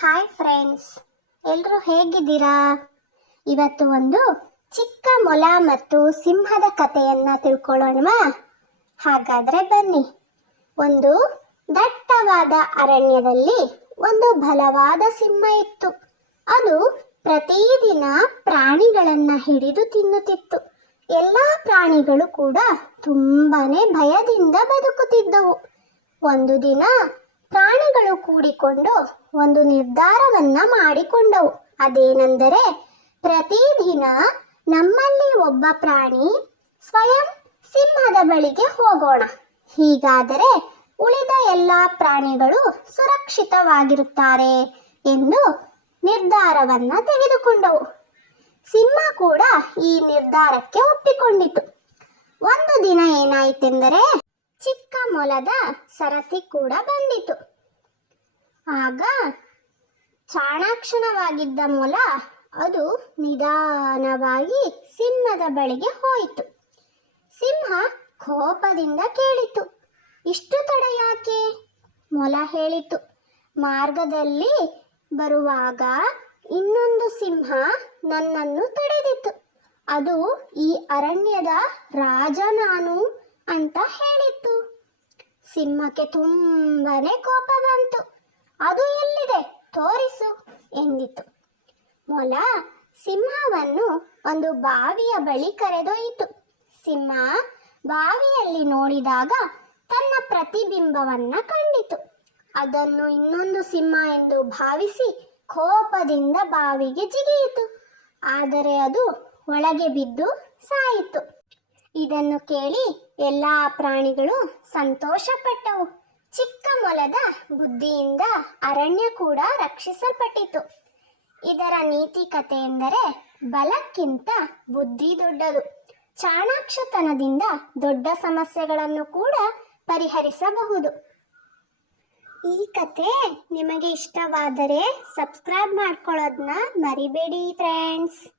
Hi friends, ಎಲ್ಲರೂ ಹೇಗಿದ್ದೀರಾ? ಇವತ್ತು ಒಂದು ಚಿಕ್ಕ ಮೊಲ ಮತ್ತು ಸಿಂಹದ ಕಥೆಯನ್ನ ತಿಳ್ಕೊಳ್ಳೋಣವಾ? ಹಾಗಾದ್ರೆ ಬನ್ನಿ. ಒಂದು ದಟ್ಟವಾದ ಅರಣ್ಯದಲ್ಲಿ ಒಂದು ಬಲವಾದ ಸಿಂಹ ಇತ್ತು. ಅದು ಪ್ರತಿದಿನ ಪ್ರಾಣಿಗಳನ್ನ ಹಿಡಿದು ತಿನ್ನುತ್ತಿತ್ತು. ಎಲ್ಲಾ ಪ್ರಾಣಿಗಳು ಕೂಡ ತುಂಬಾನೇ ಭಯದಿಂದ ಬದುಕುತ್ತಿದ್ದವು. ಒಂದು ದಿನ ಪ್ರಾಣಿಗಳು ಕೂಡಿಕೊಂಡು ಒಂದು ನಿರ್ಧಾರವನ್ನ ಮಾಡಿಕೊಂಡವು. ಅದೇನೆಂದರೆ, ಪ್ರತಿದಿನ ನಮ್ಮಲ್ಲಿ ಒಬ್ಬ ಪ್ರಾಣಿ ಸ್ವಯಂ ಸಿಂಹದ ಬಳಿಗೆ ಹೋಗೋಣ. ಹೀಗಾದರೆ ಉಳಿದ ಎಲ್ಲ ಪ್ರಾಣಿಗಳು ಸುರಕ್ಷಿತವಾಗಿರುತ್ತಾರೆ ಎಂದು ನಿರ್ಧಾರವನ್ನ ತೆಗೆದುಕೊಂಡವು. ಸಿಂಹ ಕೂಡ ಈ ನಿರ್ಧಾರಕ್ಕೆ ಒಪ್ಪಿಕೊಂಡಿತು. ಒಂದು ದಿನ ಏನಾಯಿತೆಂದರೆ, ಚಿಕ್ಕ ಮೊಲದ ಸರತಿ ಕೂಡ ಬಂದಿತು. ಆಗ ಚಾಣಾಕ್ಷಣವಾಗಿದ್ದ ಮೊಲ ಅದು ನಿಧಾನವಾಗಿ ಸಿಂಹದ ಬಳಿಗೆ ಹೋಯಿತು. ಸಿಂಹ ಕೋಪದಿಂದ ಕೇಳಿತು, ಇಷ್ಟು ತಡ ಯಾಕೆ? ಮೊಲ ಹೇಳಿತು, ಮಾರ್ಗದಲ್ಲಿ ಬರುವಾಗ ಇನ್ನೊಂದು ಸಿಂಹ ನನ್ನನ್ನು ತಡೆದಿತ್ತು. ಅದು ಈ ಅರಣ್ಯದ ರಾಜ ನಾನು ಅಂತ ಹೇಳಿತ್ತು. ಸಿಂಹಕ್ಕೆ ತುಂಬಾನೇ ಕೋಪ ಬಂತು. ಅದು ಎಲ್ಲಿದೆ ತೋರಿಸು ಎಂದಿತು. ಮೊಲ ಸಿಂಹವನ್ನು ಒಂದು ಬಾವಿಯ ಬಳಿ ಕರೆದೊಯ್ಯಿತು. ಸಿಂಹ ಬಾವಿಯಲ್ಲಿ ನೋಡಿದಾಗ ತನ್ನ ಪ್ರತಿಬಿಂಬವನ್ನ ಕಂಡಿತು. ಅದನ್ನು ಇನ್ನೊಂದು ಸಿಂಹ ಎಂದು ಭಾವಿಸಿ ಕೋಪದಿಂದ ಬಾವಿಗೆ ಜಿಗಿಯಿತು. ಆದರೆ ಅದು ಒಳಗೆ ಬಿದ್ದು ಸಾಯಿತು. ಇದನ್ನು ಕೇಳಿ ಎಲ್ಲಾ ಪ್ರಾಣಿಗಳು ಸಂತೋಷಪಟ್ಟವು. ಚಿಕ್ಕ ಮೊಲದ ಬುದ್ಧಿಯಿಂದ ಅರಣ್ಯ ಕೂಡ ರಕ್ಷಿಸಲ್ಪಟ್ಟಿತು. ಇದರ ನೀತಿ ಕಥೆ ಎಂದರೆ, ಬಲಕ್ಕಿಂತ ಬುದ್ಧಿ ದೊಡ್ಡದು. ಚಾಣಾಕ್ಷತನದಿಂದ ದೊಡ್ಡ ಸಮಸ್ಯೆಗಳನ್ನು ಕೂಡ ಪರಿಹರಿಸಬಹುದು. ಈ ಕಥೆ ನಿಮಗೆ ಇಷ್ಟವಾದರೆ ಸಬ್ಸ್ಕ್ರೈಬ್ ಮಾಡ್ಕೊಳ್ಳೋದನ್ನ ಮರಿಬೇಡಿ ಫ್ರೆಂಡ್ಸ್.